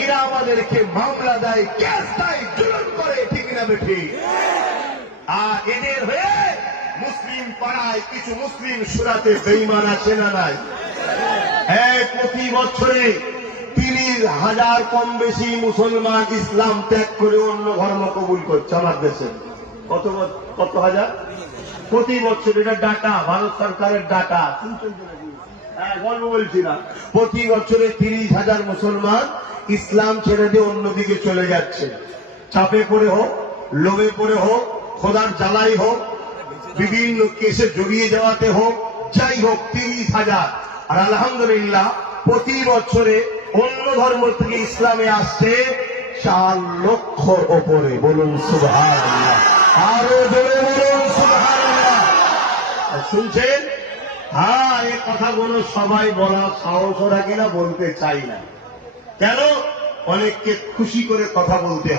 এরা আমাদেরকে মামলা দেয়, কেস দেয়, জুলুম করে, ঠিক না বেঠিক? আর এদের হয়ে মুসলিম পাড়ায় কিছু মুসলিম সুরাতে বেঈমান আছে না নাই? প্রতি বছরে 30,000 কম বেশি মুসলমান ইসলাম ত্যাগ করে অন্য ধর্ম কবুল করছে আমার দেশে। কত হাজার প্রতি বছর? এটা ডাটা, ভারত সরকারের ডাটা, গল্প বলছি না। প্রতি বছরে 30,000 মুসলমান ইসলাম ছেড়ে দিয়ে অন্যদিকে চলে যাচ্ছে। চাপে পড়ে হোক, লোভে পড়ে হোক, খোদার জ্বালাই হোক, বিভিন্ন কেসে জড়িয়ে যাওয়াতে হোক, যাই হোক 30,000। আর আলহামদুলিল্লাহ প্রতি বছরে অন্য ধর্ম থেকে ইসলামে আসছে 4 লক্ষর ওপরে। বলুন সুবহানাল্লাহ, আরো জোরে বলুন সুবহানাল্লাহ। শুনছেন? হ্যাঁ, এই কথাগুলো সবাই বলার সাহস রাখে না, বলতে চাই না। কেন? অনেককে খুশি করে কথা বলতে